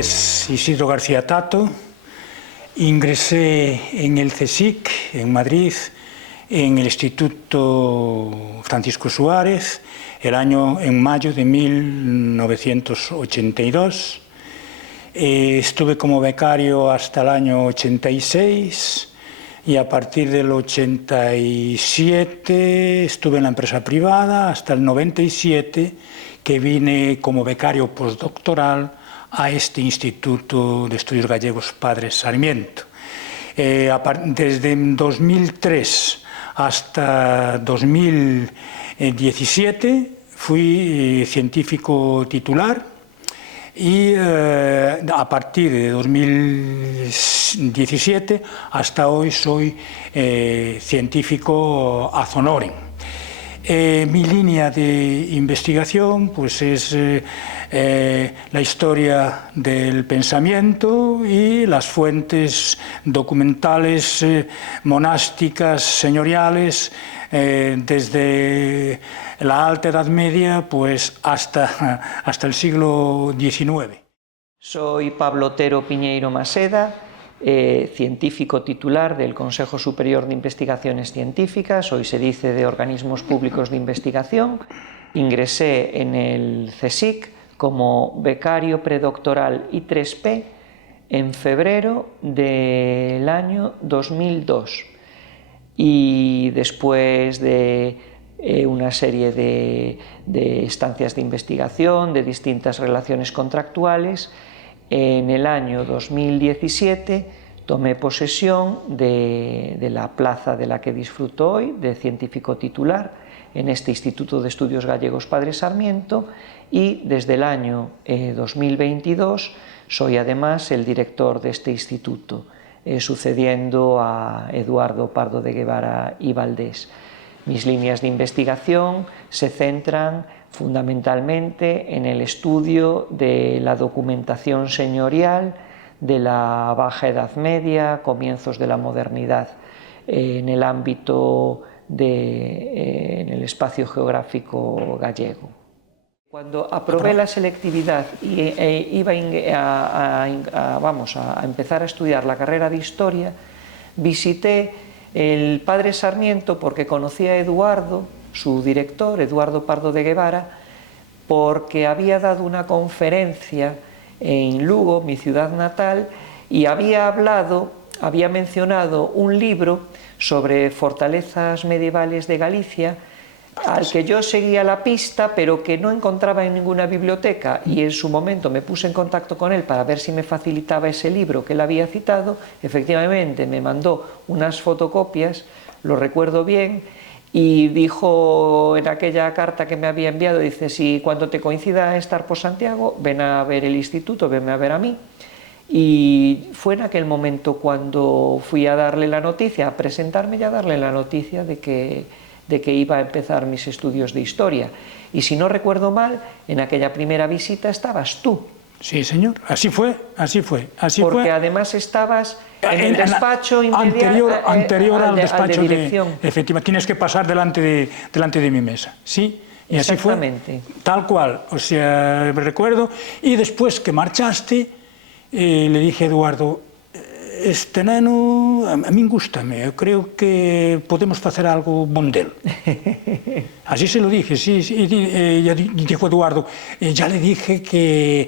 es Isidro García Tato. Ingresé en el CSIC, en Madrid, en el Instituto Francisco Suárez, en mayo de 1982. Estuve como becario hasta el año 86 y a partir del 87 estuve en la empresa privada hasta el 97, que vine como becario postdoctoral a este Instituto de Estudios Gallegos Padre Sarmiento. Desde 2003 hasta 2017 fui científico titular y a partir de 2017 hasta hoy soy científico ad honorem. Mi línea de investigación pues es la historia del pensamiento y las fuentes documentales monásticas señoriales desde la Alta Edad Media pues hasta el siglo XIX. Soy Pablo Otero Piñeiro Maseda, científico titular del Consejo Superior de Investigaciones Científicas, hoy se dice de organismos públicos de investigación. Ingresé en el CSIC como becario predoctoral I3P en febrero del año 2002 y después de una serie de estancias de investigación, de distintas relaciones contractuales, en el año 2017 tomé posesión de la plaza de la que disfruto hoy, de científico titular, en este Instituto de Estudios Gallegos Padre Sarmiento, y desde el año 2022 soy además el director de este instituto, sucediendo a Eduardo Pardo de Guevara y Valdés. Mis líneas de investigación se centran fundamentalmente en el estudio de la documentación señorial de la Baja Edad Media, comienzos de la modernidad, en el ámbito en el espacio geográfico gallego. Cuando aprobé la selectividad y iba a empezar a estudiar la carrera de Historia, visité el Padre Sarmiento porque conocía a Eduardo, su director, Eduardo Pardo de Guevara, porque había dado una conferencia en Lugo, mi ciudad natal, y había mencionado un libro sobre fortalezas medievales de Galicia, al que yo seguía la pista, pero que no encontraba en ninguna biblioteca, y en su momento me puse en contacto con él para ver si me facilitaba ese libro que él había citado. Efectivamente me mandó unas fotocopias, lo recuerdo bien, y dijo en aquella carta que me había enviado, dice, si cuando te coincida estar por Santiago, ven a ver el instituto, venme a ver a mí. Y fue en aquel momento cuando fui a darle la noticia, a presentarme y a darle la noticia de que iba a empezar mis estudios de historia. Y si no recuerdo mal, en aquella primera visita estabas tú. Sí, señor, así fue. Porque además estabas en el despacho anterior al despacho de dirección. Efectivamente, tienes que pasar delante de mi mesa, ¿sí? Y así fue, tal cual, o sea, me recuerdo. Y después que marchaste, le dije a Eduardo, este neno a mí gústame, eu creo que podemos facer algo bon del. Así se lo dije, sí, y dijo Eduardo, ya le dije que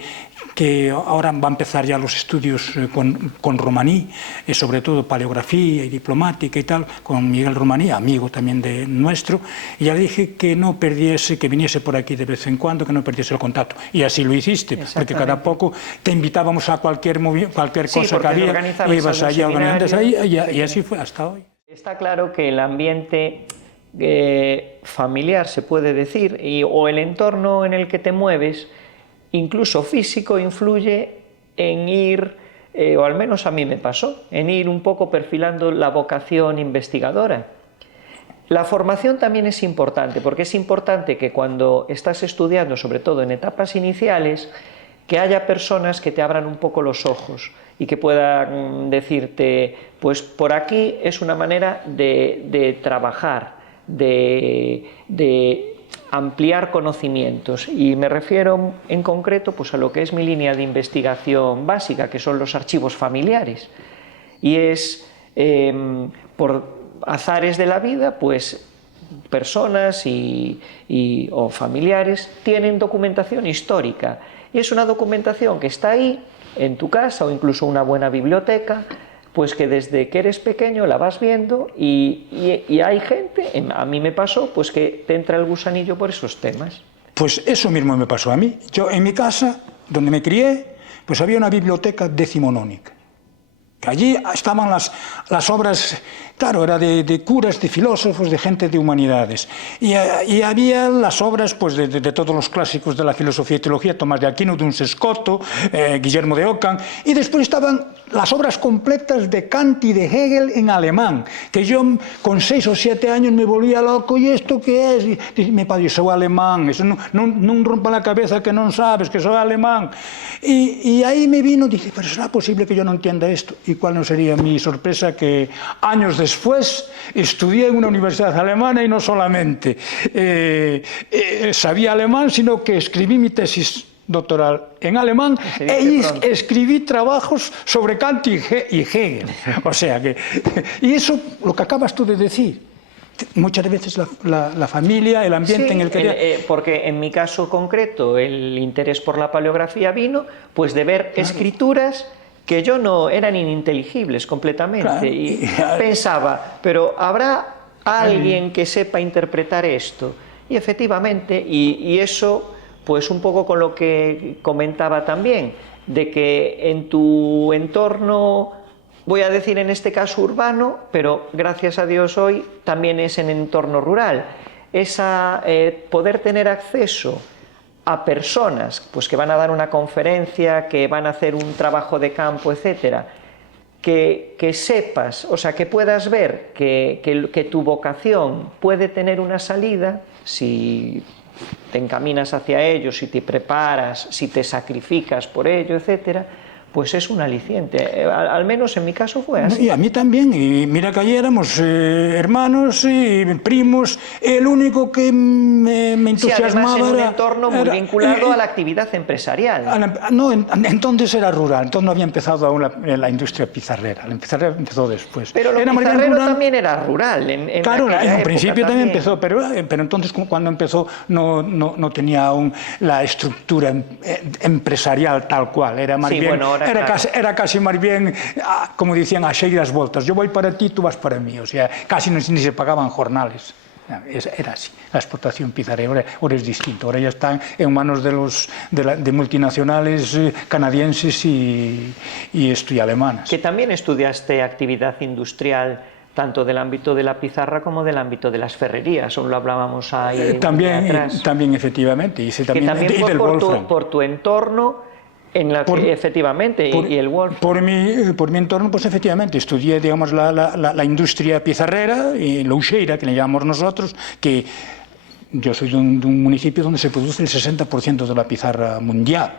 ahora va a empezar ya los estudios con Romaní, sobre todo paleografía y diplomática y tal, con Miguel Romaní, amigo también de nuestro, y ya le dije que no perdiese, que viniese por aquí de vez en cuando, que no perdiese el contacto. Y así lo hiciste, porque cada poco te invitábamos a cualquier cosa que había, ibas allá organizando ahí, y así fue hasta hoy. Está claro que el ambiente familiar, se puede decir, o el entorno en el que te mueves, incluso físico, influye en ir, o al menos a mí me pasó, en ir un poco perfilando la vocación investigadora. La formación también es importante, porque es importante que cuando estás estudiando, sobre todo en etapas iniciales, que haya personas que te abran un poco los ojos y que puedan decirte, pues por aquí es una manera de trabajar, de ampliar conocimientos, y me refiero en concreto pues a lo que es mi línea de investigación básica, que son los archivos familiares, y es por azares de la vida, pues personas o familiares tienen documentación histórica, y es una documentación que está ahí en tu casa o incluso una buena biblioteca, pues que desde que eres pequeño la vas viendo, y hay gente, a mí me pasó, pues que te entra el gusanillo por esos temas. Pues eso mismo me pasó a mí. Yo en mi casa, donde me crié, pues había una biblioteca decimonónica. Allí estaban las obras, claro, era de curas, de filósofos, de gente de humanidades. Y había las obras pues, de todos los clásicos de la filosofía y teología, Tomás de Aquino, Duns Scoto, Guillermo de Ockham, y después estaban las obras completas de Kant y de Hegel en alemán, que yo con 6 o 7 años me volvía loco, ¿y esto qué es? Y mi padre, soy alemán, eso no rompa la cabeza que no sabes, que soy alemán. Y ahí me vino, dije, pero ¿será posible que yo no entienda esto? Y cuál no sería mi sorpresa que años después estudié en una universidad alemana y no solamente sabía alemán, sino que escribí mi tesis doctoral en alemán e escribí trabajos sobre Kant y Hegel. O sea que, y eso, lo que acabas tú de decir, muchas veces la familia, el ambiente sí, en el que... porque en mi caso concreto el interés por la paleografía vino pues de ver escrituras que yo no eran ininteligibles completamente, claro, y pensaba, pero ¿habrá alguien que sepa interpretar esto? Y efectivamente, y eso pues un poco con lo que comentaba también, de que en tu entorno, voy a decir en este caso urbano, pero gracias a Dios hoy también es en entorno rural, poder tener acceso a personas pues, que van a dar una conferencia, que van a hacer un trabajo de campo, etcétera, que sepas, o sea, que puedas ver que tu vocación puede tener una salida si te encaminas hacia ello, si te preparas, si te sacrificas por ello, etcétera, pues es un aliciente. Al menos en mi caso fue así. Y a mí también, y mira que allí éramos hermanos y primos, el único que me entusiasmaba sí, además en un entorno muy vinculado a la actividad empresarial. No, entonces era rural, entonces no había empezado aún la industria pizarrera, la pizarrera empezó después. Pero lo pizarrero también era rural. Claro, en principio también empezó, pero entonces cuando empezó no tenía aún la estructura empresarial tal cual, era más bien... Bueno, era casi más bien, como decían, a seguir las vueltas. Yo voy para ti, tú vas para mí. O sea, casi ni se pagaban jornales. Era así. La explotación pizarrera ahora es distinto. Ahora ya están en manos de multinacionales canadienses y alemanas. Que también estudiaste actividad industrial tanto del ámbito de la pizarra como del ámbito de las ferrerías, aún lo hablábamos ahí también efectivamente. Que también fue por tu entorno... efectivamente, y el Wolf. Por mi entorno, pues efectivamente, estudié, digamos, la industria pizarrera, y louxeira, que le llamamos nosotros, que yo soy de un municipio donde se produce el 60% de la pizarra mundial,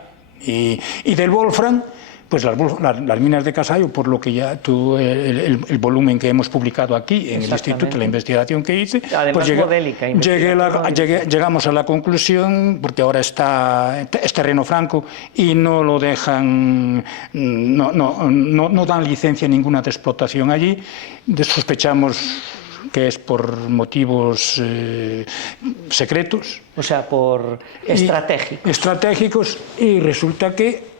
y del Wolfram, pues las minas de Casayo, por lo que ya el volumen que hemos publicado aquí en el instituto, la investigación que hice, además pues llegamos a la conclusión, porque ahora es terreno franco y no lo dejan, no dan licencia ninguna de explotación allí, sospechamos que es por motivos secretos. O sea, por estratégicos, y resulta que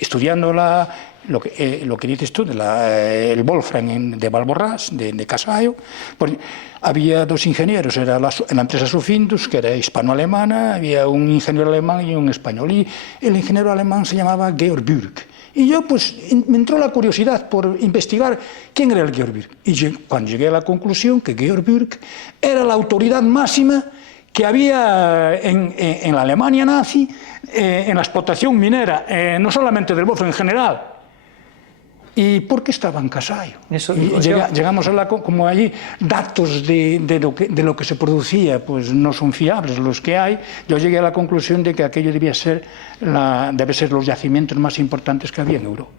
estudiando lo que dices tú, el Wolfram de Valborrás, de Casayo, pues había 2 ingenieros, era en la empresa Sufindus, que era hispano-alemana, había un ingeniero alemán y un español, y el ingeniero alemán se llamaba Georg Bürk. Y yo, pues, me entró la curiosidad por investigar quién era el Georg Bürk. Y cuando llegué a la conclusión que Georg Bürk era la autoridad máxima que había en la Alemania nazi, en la explotación minera, no solamente del Wolfram en general. ¿Y por qué estaba en Casayo? Llegamos como allí datos de lo que se producía, pues no son fiables los que hay. Yo llegué a la conclusión de que aquello debe ser los yacimientos más importantes que había en Europa.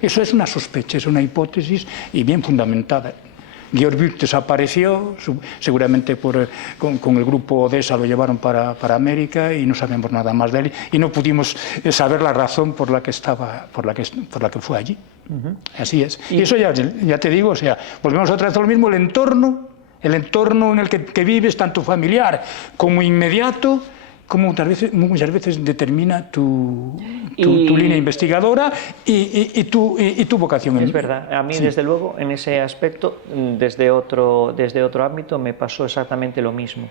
Eso es una sospecha, es una hipótesis y bien fundamentada. Georg Bücht desapareció, seguramente con el grupo Odessa lo llevaron para América y no sabemos nada más de él y no pudimos saber la razón por la que fue allí. Así es. Y eso ya te digo, o sea, volvemos otra vez a lo mismo, el entorno en el que vives, tanto familiar como inmediato, como muchas veces determina tu línea investigadora y tu vocación. Es verdad, a mí desde luego en ese aspecto, desde otro ámbito, me pasó exactamente lo mismo.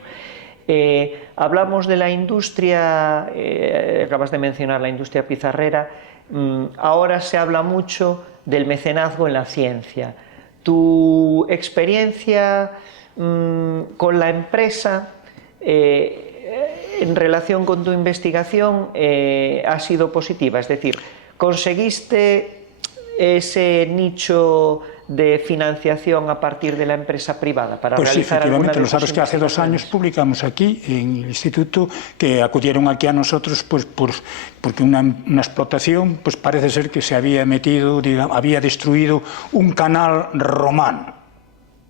Hablamos de la industria, acabas de mencionar la industria pizarrera, ahora se habla mucho del mecenazgo en la ciencia. ¿Tu experiencia con la empresa en relación con tu investigación ha sido positiva? Es decir, ¿conseguiste ese nicho de financiación a partir de la empresa privada para realizar alguna de sus investigaciones? Pues sí, efectivamente, lo sabes que hace 2 años publicamos aquí en el instituto que acudieron aquí a nosotros porque una explotación pues parece ser que se había metido, había destruido un canal romano.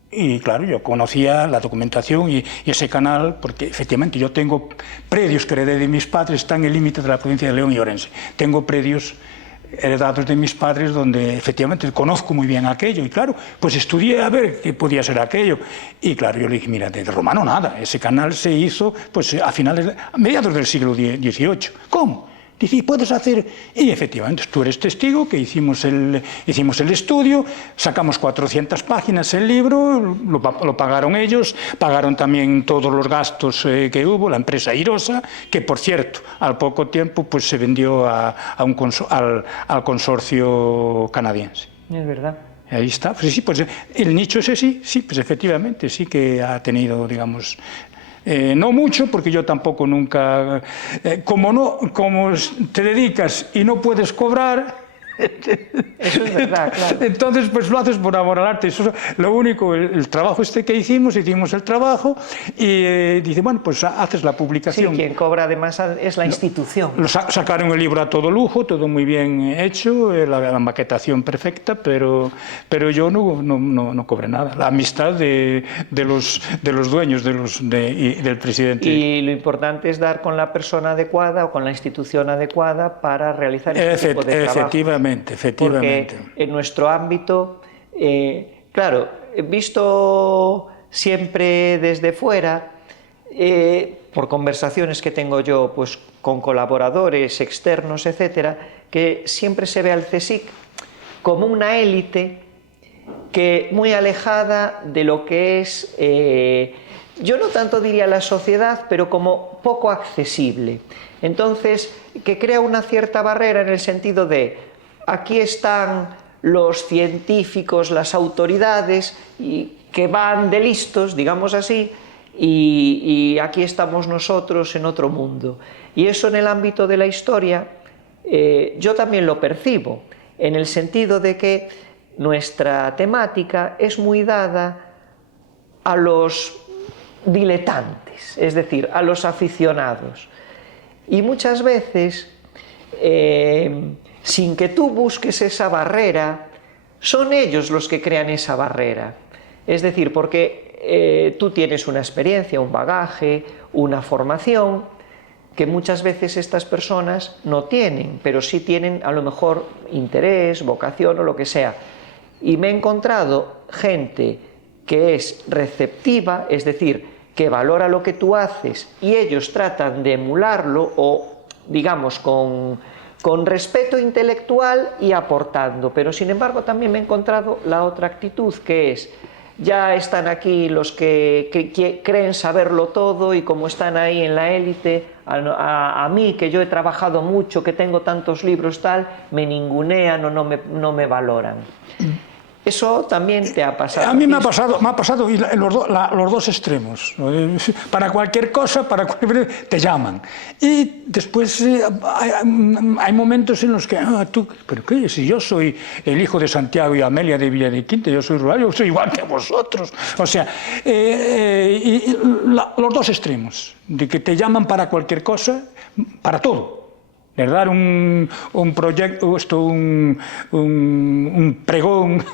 Y claro, yo conocía la documentación y ese canal, porque efectivamente yo tengo predios que heredé de mis padres, está en el límite de la provincia de León y Orense. Tengo predios heredados de mis padres donde efectivamente conozco muy bien aquello y claro, pues estudié a ver qué podía ser aquello y claro, yo le dije, mira, de romano nada, ese canal se hizo pues a mediados del siglo XVIII. ¿Cómo? Dice, ¿puedes hacer? Y efectivamente, tú eres testigo que hicimos el estudio, sacamos 400 páginas el libro, lo pagaron ellos, pagaron también todos los gastos que hubo, la empresa Irosa, que por cierto, al poco tiempo pues se vendió al consorcio canadiense. Es verdad. Ahí está, pues sí, pues el nicho ese sí, pues efectivamente, sí que ha tenido, digamos... no mucho, porque yo tampoco nunca... como te dedicas y no puedes cobrar... Eso es verdad, claro. Entonces, pues lo haces por amor al arte. Eso es lo único, el trabajo que hicimos el trabajo y dice, bueno, pues haces la publicación. Sí, quien cobra además es la institución. Sacaron el libro a todo lujo, todo muy bien hecho, la maquetación perfecta, pero yo no cobré nada. La amistad de los dueños, del presidente. Y lo importante es dar con la persona adecuada o con la institución adecuada para realizar este tipo de trabajo. Efectivamente. Porque en nuestro ámbito, claro, visto siempre desde fuera, por conversaciones que tengo yo pues, con colaboradores externos, etcétera, que siempre se ve al CSIC como una élite que muy alejada de lo que es, yo no tanto diría la sociedad, pero como poco accesible. Entonces, que crea una cierta barrera en el sentido de aquí están los científicos, las autoridades, que van de listos, digamos así, y aquí estamos nosotros en otro mundo. Y eso en el ámbito de la historia yo también lo percibo, en el sentido de que nuestra temática es muy dada a los diletantes, es decir, a los aficionados. Y muchas veces... sin que tú busques esa barrera, son ellos los que crean esa barrera. Es decir, porque tú tienes una experiencia, un bagaje, una formación, que muchas veces estas personas no tienen, pero sí tienen a lo mejor interés, vocación o lo que sea. Y me he encontrado gente que es receptiva, es decir, que valora lo que tú haces y ellos tratan de emularlo o, digamos, con respeto intelectual y aportando, pero sin embargo también me he encontrado la otra actitud que es, ya están aquí los que creen saberlo todo y como están ahí en la élite, a mí que yo he trabajado mucho, que tengo tantos libros tal, me ningunean o no me valoran. Eso también te ha pasado. A mí me ha pasado los dos extremos. Para cualquier cosa, te llaman. Y después hay momentos en los que, tú, ¿pero qué? Si yo soy el hijo de Santiago y Amelia de Villa de Quinta, yo soy rural, yo soy igual que vosotros. O sea, los dos extremos, de que te llaman para cualquier cosa, para todo. Les dar un proyecto, un pregón,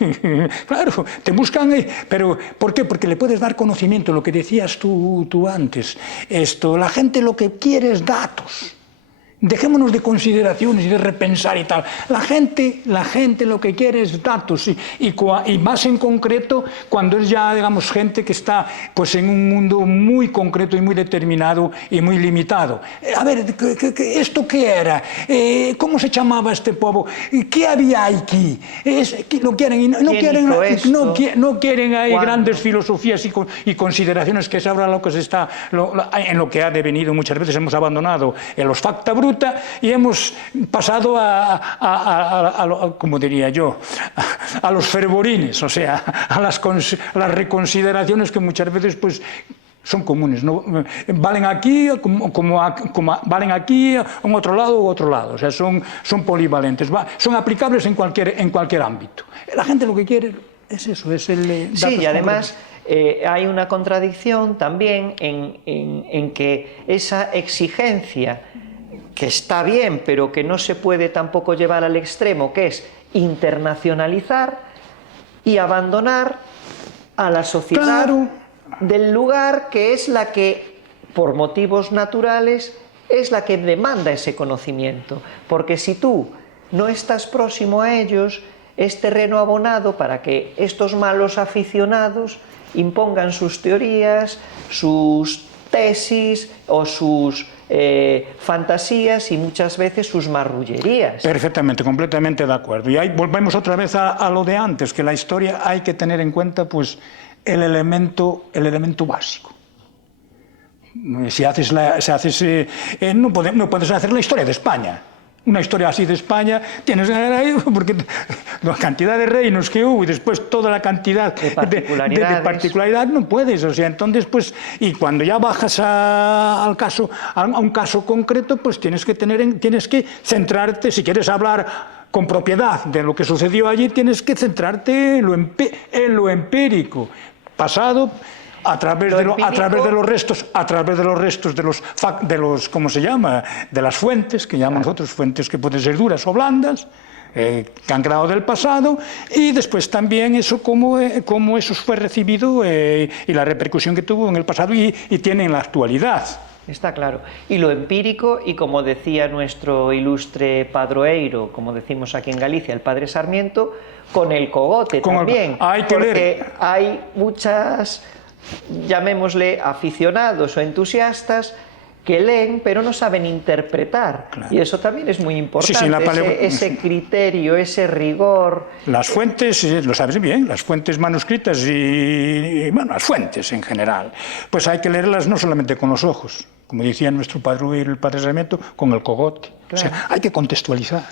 claro, te buscan, pero ¿por qué? Porque le puedes dar conocimiento, lo que decías tú antes. La gente lo que quiere es datos. Dejémonos de consideraciones y de repensar y tal. La gente lo que quiere es datos y más en concreto cuando es ya, digamos, gente que está pues en un mundo muy concreto y muy determinado y muy limitado. A ver, ¿esto qué era? ¿Cómo se llamaba este pueblo? ¿Qué había aquí? No quieren hay grandes filosofías y consideraciones, que es ahora lo que se está, en lo que ha devenido. Muchas veces hemos abandonado los facta bruta y hemos pasado como diría yo, a los fervorines, o sea, a las reconsideraciones que muchas veces pues son comunes, ¿no? Valen aquí como valen aquí, en otro lado u otro lado, o sea, son polivalentes, son aplicables en cualquier ámbito. La gente lo que quiere es eso, es el datos. Sí, y además hay una contradicción también en que esa exigencia, que está bien, pero que no se puede tampoco llevar al extremo, que es internacionalizar y abandonar a la sociedad del lugar, que es la que, por motivos naturales, es la que demanda ese conocimiento. Porque si tú no estás próximo a ellos, es terreno abonado para que estos malos aficionados impongan sus teorías, sus tesis o sus fantasías y muchas veces sus marrullerías. Perfectamente, completamente de acuerdo. Y ahí volvemos otra vez a lo de antes, que la historia hay que tener en cuenta pues el elemento básico. No puedes hacer la historia de España. Una historia así de España, tienes que ver ahí, porque la cantidad de reinos que hubo y después toda la cantidad de particularidad no puedes, o sea, entonces pues, y cuando ya bajas a un caso concreto, pues tienes que centrarte, si quieres hablar con propiedad de lo que sucedió allí, tienes que centrarte en lo empírico, pasado, a través de los restos de los ¿cómo se llama? De las fuentes, que llamamos nosotros fuentes que pueden ser duras o blandas, que han quedado del pasado, y después también eso cómo eso fue recibido y la repercusión que tuvo en el pasado y tiene en la actualidad. Está claro. Y lo empírico, y como decía nuestro ilustre padroeiro, como decimos aquí en Galicia, el padre Sarmiento, con el cogote también. Porque hay muchas, llamémosle aficionados o entusiastas, que leen pero no saben interpretar. Claro. Y eso también es muy importante, ese criterio, ese rigor. Las fuentes, lo sabes bien, las fuentes manuscritas y bueno, las fuentes en general, pues hay que leerlas no solamente con los ojos, como decía nuestro padre, el padre Sarmiento, con el cogote. Claro. O sea, hay que contextualizar.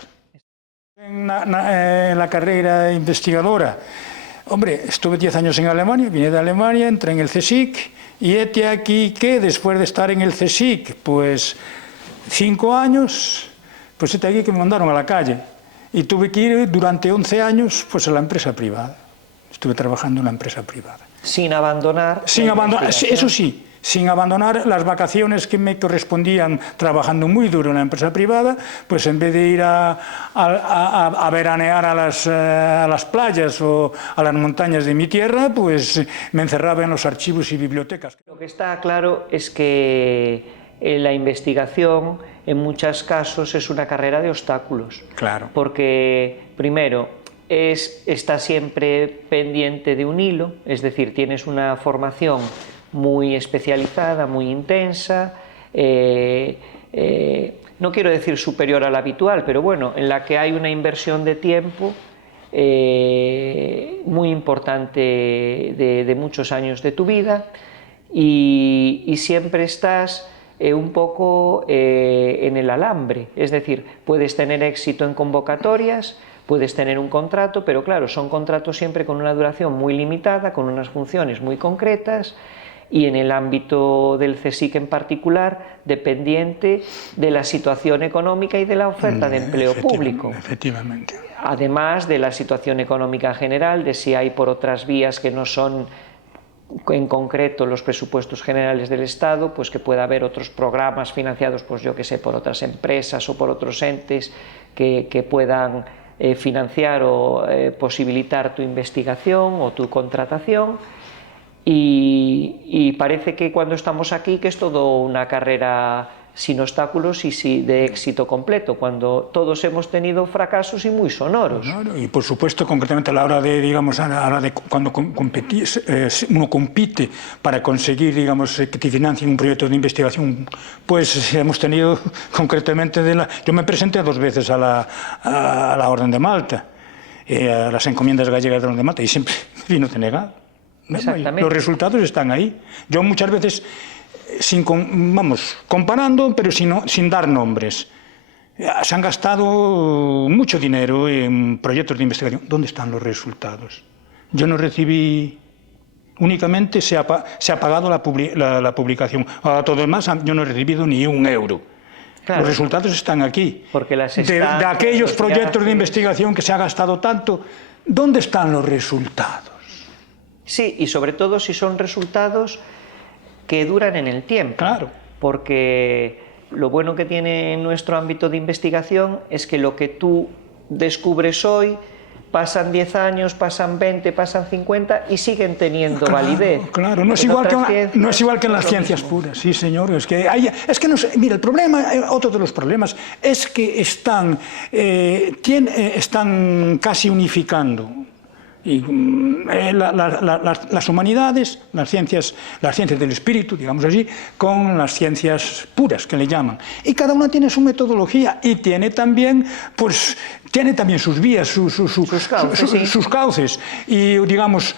En la carrera investigadora, hombre, estuve 10 años en Alemania, vine de Alemania, entré en el CSIC, y hete aquí que después de estar en el CSIC, pues 5 años, pues hete aquí que me mandaron a la calle. Y tuve que ir durante 11 años pues a la empresa privada. Estuve trabajando en la empresa privada. Sin abandonar. Eso sí, sin abandonar las vacaciones que me correspondían trabajando muy duro en la empresa privada, pues en vez de ir a veranear a las playas o a las montañas de mi tierra, pues me encerraba en los archivos y bibliotecas. Lo que está claro es que la investigación en muchos casos es una carrera de obstáculos. Claro. Porque, primero, está siempre pendiente de un hilo, es decir, tienes una formación muy especializada, muy intensa, no quiero decir superior a la habitual, pero bueno, en la que hay una inversión de tiempo muy importante de muchos años de tu vida y siempre estás un poco en el alambre, es decir, puedes tener éxito en convocatorias, puedes tener un contrato, pero claro, son contratos siempre con una duración muy limitada, con unas funciones muy concretas, y en el ámbito del CSIC en particular, dependiente de la situación económica y de la oferta de empleo público. Efectivamente. Además de la situación económica general, de si hay por otras vías que no son en concreto los presupuestos generales del Estado, pues que pueda haber otros programas financiados, pues yo que sé, por otras empresas o por otros entes que puedan financiar o posibilitar tu investigación o tu contratación. Y parece que cuando estamos aquí que es todo una carrera sin obstáculos y de éxito completo, cuando todos hemos tenido fracasos y muy sonoros. Claro, y por supuesto, concretamente a la hora de, digamos, a la hora de cuando uno compite para conseguir, digamos, que te financien un proyecto de investigación, pues hemos tenido concretamente yo me presenté 2 veces a la Orden de Malta, a las encomiendas gallegas de la Orden de Malta, y siempre vino denegado. Los resultados están ahí. Yo muchas veces, comparando, pero sin dar nombres, se han gastado mucho dinero en proyectos de investigación. ¿Dónde están los resultados? Yo no recibí, únicamente se ha pagado la publicación. A todo el demás yo no he recibido ni un euro. Claro. Los resultados están aquí. Porque de aquellos proyectos de investigación que se ha gastado tanto, ¿dónde están los resultados? Sí, y sobre todo si son resultados que duran en el tiempo. Claro. Porque lo bueno que tiene en nuestro ámbito de investigación es que lo que tú descubres hoy, pasan 10 años, pasan 20, pasan 50 y siguen teniendo validez. Claro, no es igual que en las ciencias puras, sí señor. Mira, el problema, otro de los problemas, es que están casi unificando las humanidades, las ciencias del espíritu, digamos así, con las ciencias puras, que le llaman. Y cada una tiene su metodología y tiene también sus vías, sus cauces. Y, digamos,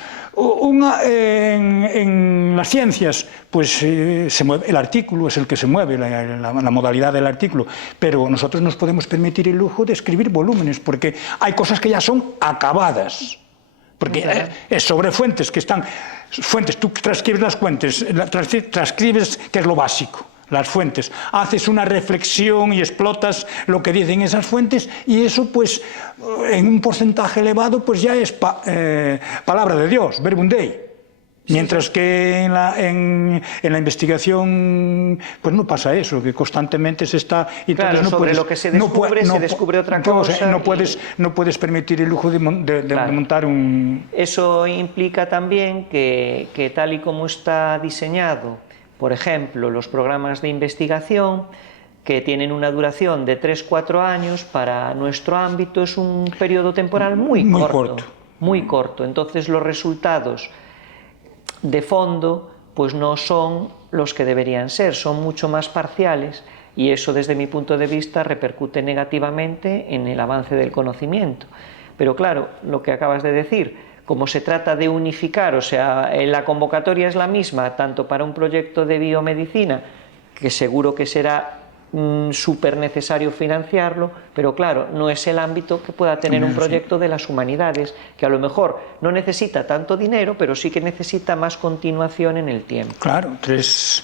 en las ciencias, pues se mueve, el artículo es el que se mueve, la modalidad del artículo, pero nosotros nos podemos permitir el lujo de escribir volúmenes, porque hay cosas que ya son acabadas. Porque es sobre fuentes que están... tú transcribes las fuentes, transcribes, que es lo básico, las fuentes. Haces una reflexión y explotas lo que dicen esas fuentes y eso, pues, en un porcentaje elevado, pues ya es palabra de Dios, verbum Dei. Mientras que en la investigación pues no pasa eso, que constantemente se está... Claro, sobre lo que se descubre, se descubre otra cosa. No puedes permitir el lujo de montar un... Eso implica también que tal y como está diseñado, por ejemplo, los programas de investigación, que tienen una duración de 3-4 años, para nuestro ámbito es un periodo temporal muy corto. Entonces los resultados de fondo pues no son los que deberían ser, son mucho más parciales y eso desde mi punto de vista repercute negativamente en el avance del conocimiento. Pero claro, lo que acabas de decir, como se trata de unificar, o sea, la convocatoria es la misma tanto para un proyecto de biomedicina, que seguro que será súper necesario financiarlo, pero claro, no es el ámbito que pueda tener un proyecto de las humanidades, que a lo mejor no necesita tanto dinero, pero sí que necesita más continuación en el tiempo. Claro, 3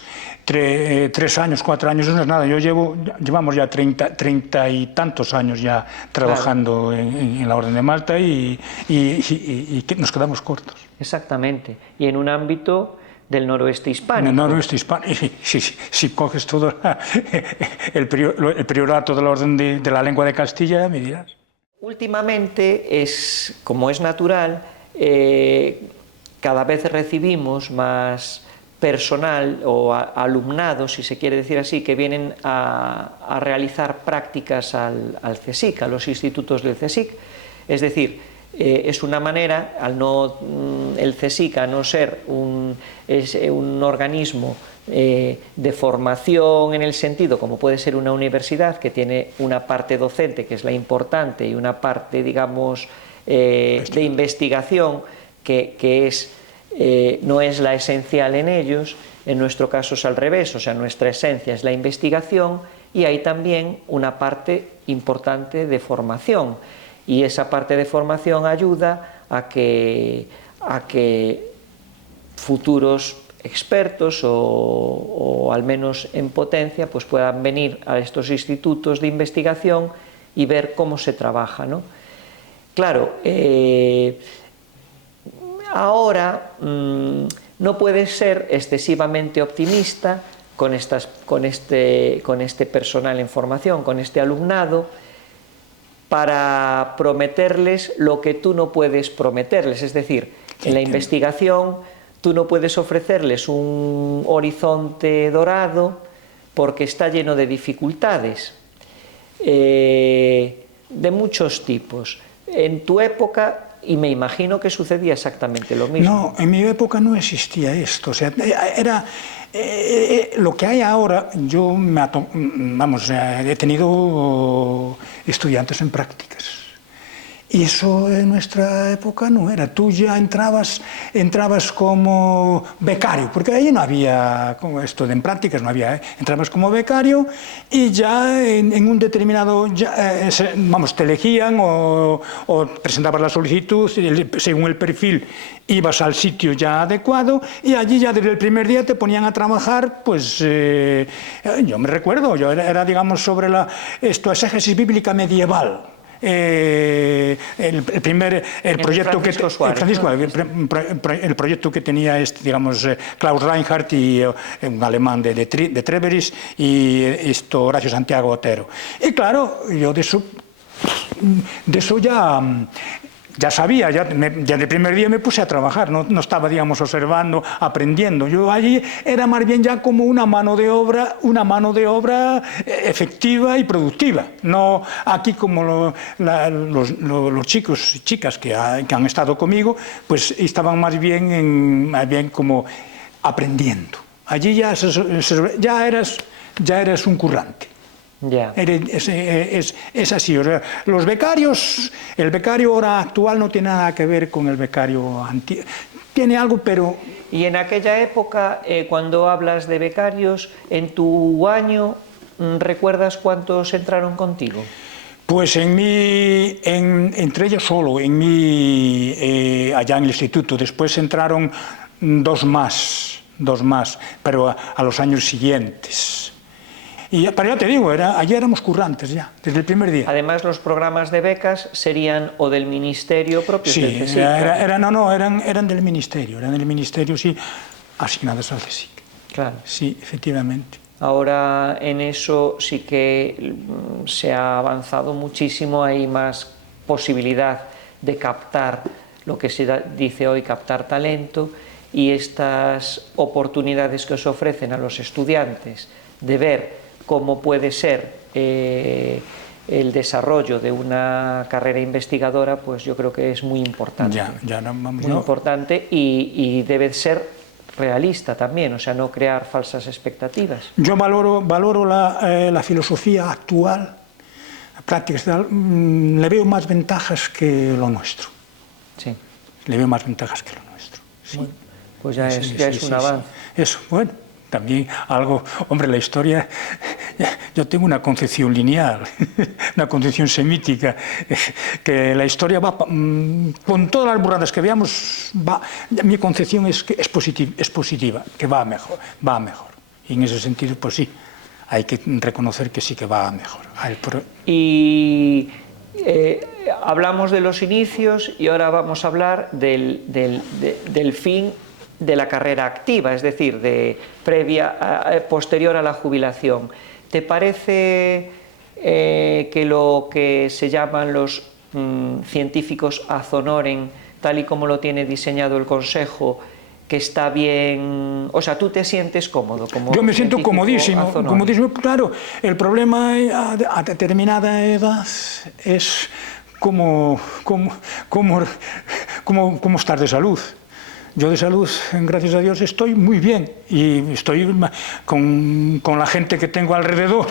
años, 4 años no es nada. Llevamos ya 30 y tantos años ya trabajando en la Orden de Malta y nos quedamos cortos. Exactamente, y en un ámbito del noroeste hispánico. En el noroeste hispánico, si coges todo el priorato de la Orden de la Lengua de Castilla, me dirás. Últimamente, como es natural, cada vez recibimos más personal o alumnado, si se quiere decir así, que vienen a realizar prácticas al CSIC, a los institutos del CSIC. Es decir, es una manera, el CSIC, a no ser un organismo de formación en el sentido como puede ser una universidad, que tiene una parte docente, que es la importante, y una parte, digamos, de investigación, que no es la esencial en ellos. En nuestro caso es al revés, o sea, nuestra esencia es la investigación y hay también una parte importante de formación. Y esa parte de formación ayuda a que futuros expertos o al menos en potencia pues puedan venir a estos institutos de investigación y ver cómo se trabaja, ¿no? Claro, ahora no puedes ser excesivamente optimista con este personal en formación, con este alumnado, para prometerles lo que tú no puedes prometerles. Es decir, en la investigación tú no puedes ofrecerles un horizonte dorado porque está lleno de dificultades, de muchos tipos. En tu época, y me imagino que sucedía exactamente lo mismo. No, en mi época no existía esto. O sea, era lo que hay ahora. Yo he tenido estudiantes en prácticas. Y eso en nuestra época no era. Tú ya entrabas como becario, porque ahí no había como esto de en prácticas, no había. Entrabas como becario y ya en un determinado, te elegían o presentabas la solicitud, según el perfil ibas al sitio ya adecuado y allí ya desde el primer día te ponían a trabajar, pues yo me recuerdo, yo era digamos sobre la exégesis bíblica medieval. El proyecto que tenía Klaus Reinhardt y un alemán de Treveris y Horacio Santiago Otero. Y claro, yo de eso ya sabía, ya el primer día me puse a trabajar, no estaba, digamos, observando, aprendiendo. Yo allí era más bien ya como una mano de obra efectiva y productiva. No aquí como los chicos y chicas que han estado conmigo, pues estaban más bien como aprendiendo. Allí ya eras un currante. Yeah. Es así, o sea, los becarios, el becario ahora actual no tiene nada que ver con el becario antiguo, tiene algo, pero... Y en aquella época, cuando hablas de becarios, en tu año, ¿recuerdas cuántos entraron contigo? Pues entre ellos solo, allá en el instituto, después entraron dos más, pero a los años siguientes. Pero ya te digo, allí éramos currantes ya, desde el primer día. Además, los programas de becas serían o del ministerio propio. Sí, del CSIC. eran del ministerio, sí, asignadas al CSIC. Claro. Sí, efectivamente. Ahora en eso sí que se ha avanzado muchísimo, hay más posibilidad de captar lo que se dice hoy captar talento, y estas oportunidades que os ofrecen a los estudiantes de ver cómo puede ser el desarrollo de una carrera investigadora, pues yo creo que es muy importante. Importante y debe ser realista también, o sea, no crear falsas expectativas. Yo valoro la filosofía actual, prácticas, le veo más ventajas que lo nuestro. Sí. Le veo más ventajas que lo nuestro. Sí. Bueno, pues ya es un avance. Eso, bueno. También algo, hombre, la historia, yo tengo una concepción lineal, una concepción semítica, que la historia va, con todas las burradas que veamos, mi concepción es positiva, que va mejor. Y en ese sentido, pues sí, hay que reconocer que sí que va mejor. Y hablamos de los inicios y ahora vamos a hablar del fin de la carrera activa, es decir, posterior a la jubilación. ¿Te parece que lo que se llaman los científicos ad honorem, tal y como lo tiene diseñado el Consejo, que está bien? O sea, ¿tú te sientes cómodo como Yo me siento comodísimo, claro. El problema a determinada edad es cómo estar de salud. Yo de salud, gracias a Dios, estoy muy bien y estoy con la gente que tengo alrededor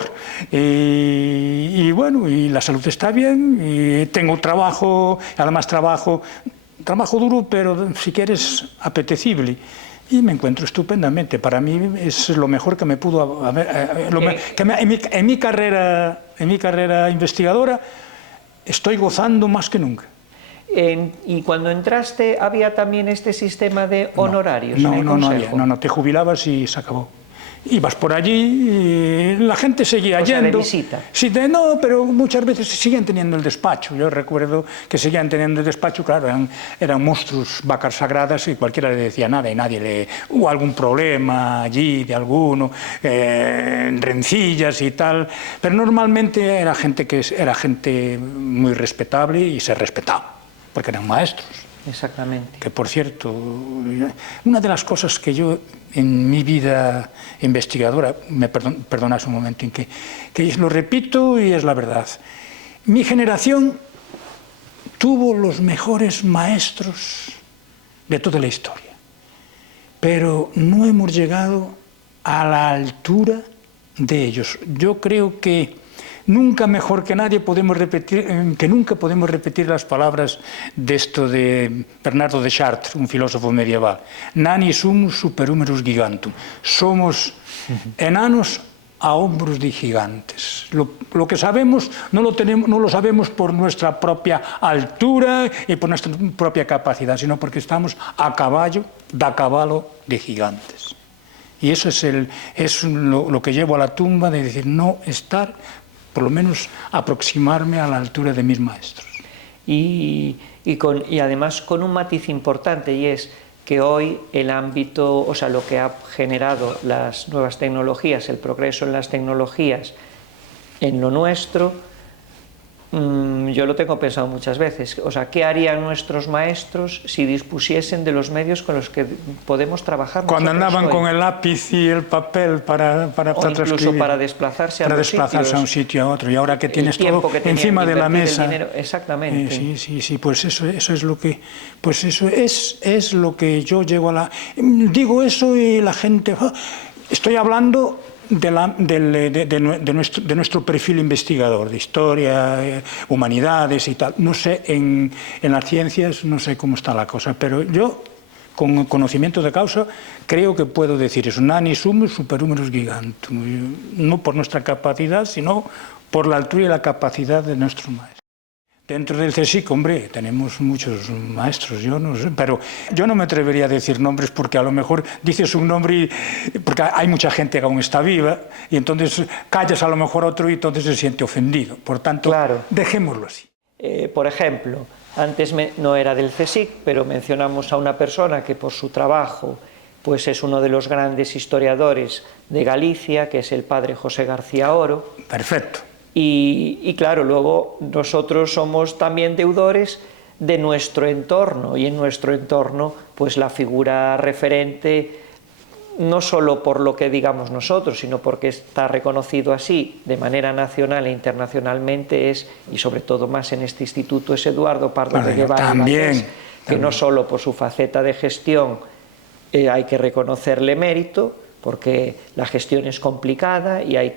y bueno, y la salud está bien y tengo trabajo, además trabajo duro, pero si quieres apetecible, y me encuentro estupendamente. Para mí es lo mejor que me pudo haber, en mi carrera investigadora estoy gozando más que nunca. Y cuando entraste, ¿había también este sistema de honorarios en el Consejo? No, te jubilabas y se acabó. ibas por allí y la gente seguía yendo. De visita. Sí, no, pero muchas veces siguen teniendo el despacho. Yo recuerdo que seguían teniendo el despacho, claro, eran monstruos, vacas sagradas, y cualquiera le decía nada y nadie le... Hubo algún problema allí de alguno, rencillas y tal, pero normalmente era gente muy respetable y se respetaba, porque eran maestros. Exactamente. Que, por cierto, una de las cosas que yo en mi vida investigadora, perdonas un momento, que lo repito y es la verdad, mi generación tuvo los mejores maestros de toda la historia, pero no hemos llegado a la altura de ellos. Yo creo que nunca mejor que nadie podemos repetir las palabras de Bernardo de Chartres, un filósofo medieval. Nani sumus superumerus gigantum. Somos enanos a hombros de gigantes. Lo que sabemos no lo sabemos por nuestra propia altura y por nuestra propia capacidad, sino porque estamos a caballo de gigantes. Y eso es lo que llevo a la tumba, de decir, no estar, por lo menos aproximarme a la altura de mis maestros. Y además con un matiz importante, y es que hoy el ámbito, o sea, lo que ha generado las nuevas tecnologías, el progreso en las tecnologías, en lo nuestro, yo lo tengo pensado muchas veces. O sea, ¿qué harían nuestros maestros si dispusiesen de los medios con los que podemos trabajar nosotros cuando andaban hoy? Con el lápiz y el papel para incluso para desplazarse a un sitio a otro, y ahora que tienes todo encima de la mesa. Exactamente. Sí, pues eso es lo que, pues eso es lo que yo llego a la... Digo eso y la gente... Estoy hablando de nuestro perfil investigador, de historia, humanidades y tal. No sé, en las ciencias no sé cómo está la cosa, pero yo, con conocimiento de causa, creo que puedo decir eso. Nani sumus superumerus gigantum. No por nuestra capacidad, sino por la altura y la capacidad de nuestros maestros. Dentro del CSIC, hombre, tenemos muchos maestros, yo no sé, pero yo no me atrevería a decir nombres porque a lo mejor dices un nombre porque hay mucha gente que aún está viva y entonces callas a lo mejor otro y entonces se siente ofendido. Por tanto, claro, dejémoslo así. Por ejemplo, antes no era del CSIC, pero mencionamos a una persona que por su trabajo pues es uno de los grandes historiadores de Galicia, que es el padre José García Oro. Perfecto. Y claro, luego nosotros somos también deudores de nuestro entorno, y en nuestro entorno pues la figura referente, no solo por lo que digamos nosotros, sino porque está reconocido así de manera nacional e internacionalmente, y sobre todo más en este instituto, es Eduardo Pardo de Guevara, que no solo por su faceta de gestión hay que reconocerle mérito, porque la gestión es complicada y hay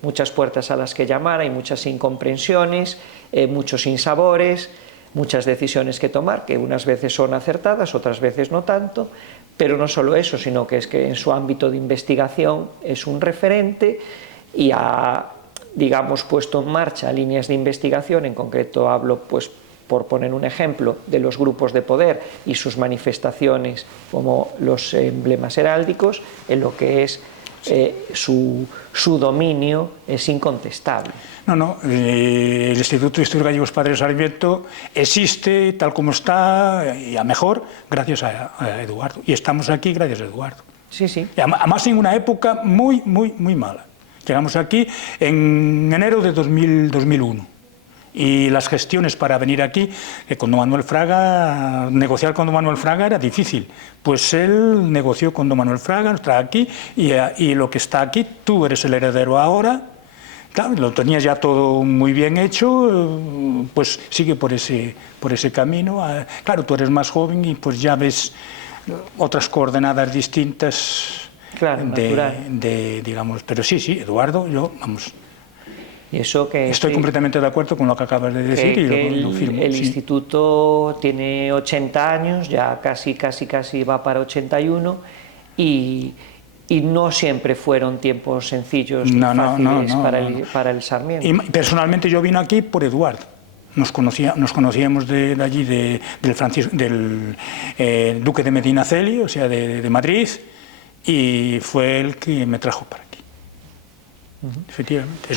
muchas puertas a las que llamar, hay muchas incomprensiones, muchos sinsabores, muchas decisiones que tomar, que unas veces son acertadas, otras veces no tanto, pero no solo eso, sino que es que en su ámbito de investigación es un referente y ha, digamos, puesto en marcha líneas de investigación. En concreto hablo, pues, por poner un ejemplo, de los grupos de poder y sus manifestaciones como los emblemas heráldicos, en lo que es su dominio es incontestable. El Instituto Histórico Gallego Padre Sarmiento existe tal como está, y a mejor, gracias a Eduardo. Y estamos aquí gracias a Eduardo. Sí, sí. Y además en una época muy mala. Llegamos aquí en enero de 2001. Y las gestiones para venir aquí, con don Manuel Fraga, negociar con don Manuel Fraga era difícil. Pues él negoció con don Manuel Fraga, está aquí, y lo que está aquí, tú eres el heredero ahora. Claro, lo tenías ya todo muy bien hecho, pues sigue por ese camino. Claro, tú eres más joven y pues ya ves otras coordenadas distintas. Claro, natural. Digamos, pero sí, Eduardo, yo, vamos... Y eso estoy completamente de acuerdo con lo que acabas de decir y lo firmo. El instituto tiene 80 años, ya casi va para 81, y no siempre fueron tiempos sencillos ni fáciles para el Sarmiento. Y personalmente yo vine aquí por Eduardo. Nos conocíamos de allí, del Duque de Medinaceli, o sea, de Madrid, y fue el que me trajo para aquí. Efectivamente.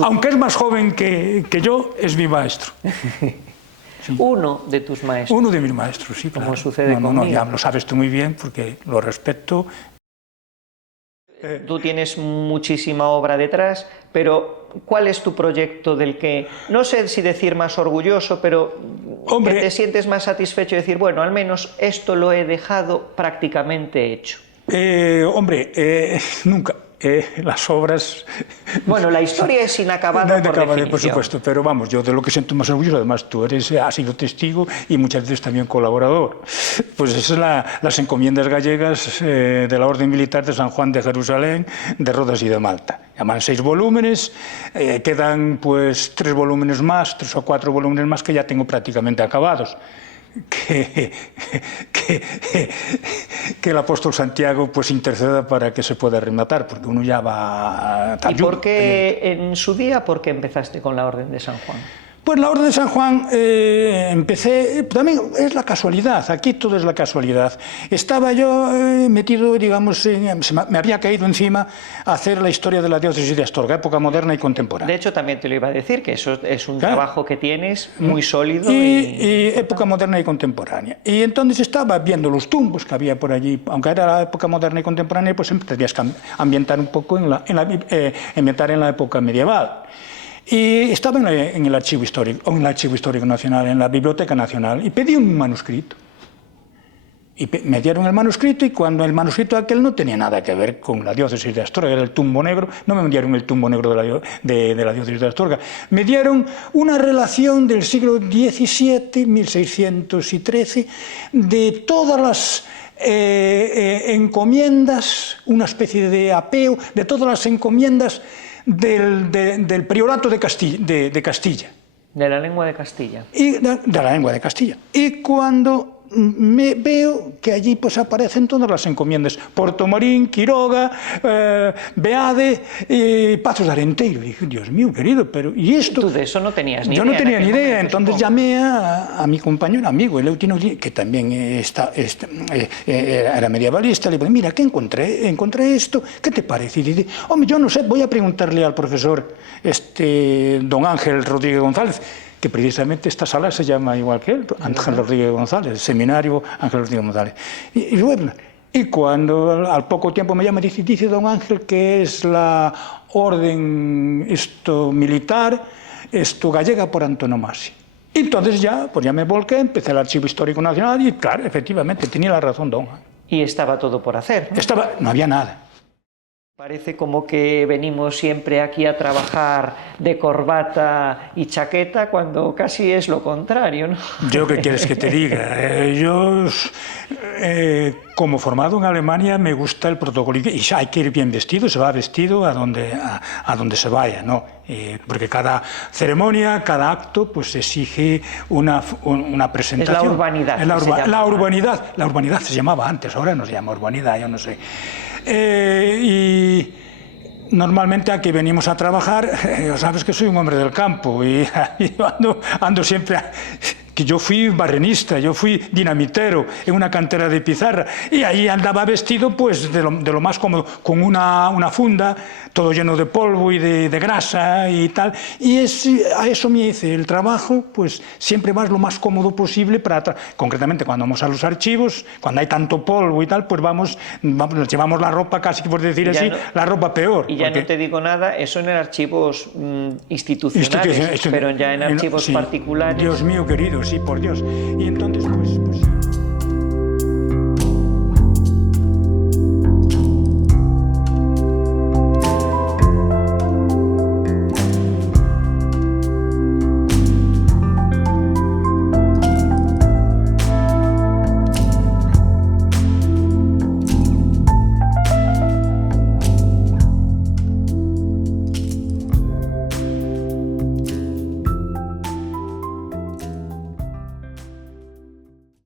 Aunque es más joven que yo, es mi maestro. Sí. Uno de tus maestros. Uno de mis maestros, sí, claro. Como sucede conmigo. No, ya lo sabes tú muy bien porque lo respeto. Tú tienes muchísima obra detrás, pero ¿cuál es tu proyecto del que, no sé si decir más orgulloso, pero que te sientes más satisfecho de decir, bueno, al menos esto lo he dejado prácticamente hecho? Nunca. Las obras... Bueno, la historia es inacabada por definición. Por supuesto, pero vamos, yo de lo que siento más orgulloso, además tú has sido testigo y muchas veces también colaborador, pues esas son las encomiendas gallegas de la Orden Militar de San Juan de Jerusalén, de Rodas y de Malta. Llaman 6 volúmenes, quedan pues 3 volúmenes más, 3 o 4 volúmenes más que ya tengo prácticamente acabados. Que el apóstol Santiago pues interceda para que se pueda rematar, porque uno ya va... ¿Y por qué en su día, por qué empezaste con la Orden de San Juan? Pues la Orden de San Juan empecé, también es la casualidad, aquí todo es la casualidad. Estaba yo metido, digamos, me había caído encima a hacer la historia de la diócesis de Astorga, época moderna y contemporánea. De hecho, también te lo iba a decir, que eso es un trabajo que tienes muy sólido. Y época moderna y contemporánea. Y entonces estaba viendo los tumbos que había por allí, aunque era la época moderna y contemporánea, pues siempre tenías que ambientar un poco ambientar en la época medieval. Y estaba en el Archivo Histórico, Nacional, en la Biblioteca Nacional, y pedí un manuscrito. Y me dieron el manuscrito, y cuando el manuscrito aquel no tenía nada que ver con la diócesis de Astorga, era el tumbo negro, no me dieron el tumbo negro de la diócesis de Astorga, me dieron una relación del siglo XVII, 1613, de todas las encomiendas, una especie de apeo, de todas las encomiendas del priorato de Castilla. De la lengua de Castilla. Y de la lengua de Castilla. Y cuando me veo que allí pues aparecen todas las encomiendas, Portomarín, Quiroga, Beade y Pazos de Arenteiro. Y dije, Dios mío, querido, pero ¿y esto? Tú de eso no tenías ni idea. Yo no tenía ni idea, entonces llamé a mi compañero amigo, Eleutino, que también era medievalista, le dije, mira, ¿qué encontré esto? ¿Qué te parece? Y dice, hombre, yo no sé, voy a preguntarle al profesor don Ángel Rodríguez González, que precisamente esta sala se llama igual que él, Ángel Rodríguez González, el seminario Ángel Rodríguez González. Y cuando al poco tiempo me llama, dice don Ángel que es la orden militar, gallega por antonomasia. Y entonces ya me volqué, empecé el Archivo Histórico Nacional y claro, efectivamente, tenía la razón don Ángel. Y estaba todo por hacer, ¿no? No había nada. Parece como que venimos siempre aquí a trabajar de corbata y chaqueta cuando casi es lo contrario, ¿no? ¿Yo qué quieres que te diga? Yo, como formado en Alemania, me gusta el protocolo y hay que ir bien vestido, se va vestido a donde se vaya, ¿no? Porque cada ceremonia, cada acto, pues exige una presentación. Es la urbanidad. La urbanidad se llamaba antes, ahora no se llama urbanidad, yo no sé. Y normalmente aquí venimos a trabajar, sabes que soy un hombre del campo y ando siempre... que yo fui barrenista, yo fui dinamitero en una cantera de pizarra y ahí andaba vestido pues de lo más cómodo, con una funda, todo lleno de polvo y de grasa y tal, y a eso me hice el trabajo, pues siempre vas lo más cómodo posible concretamente cuando vamos a los archivos, cuando hay tanto polvo y tal, pues nos llevamos la ropa casi por decir así, la ropa peor. Y ya no te digo nada, eso en archivos institucionales, pero ya en archivos particulares... Dios mío querido, sí, por Dios. Y entonces...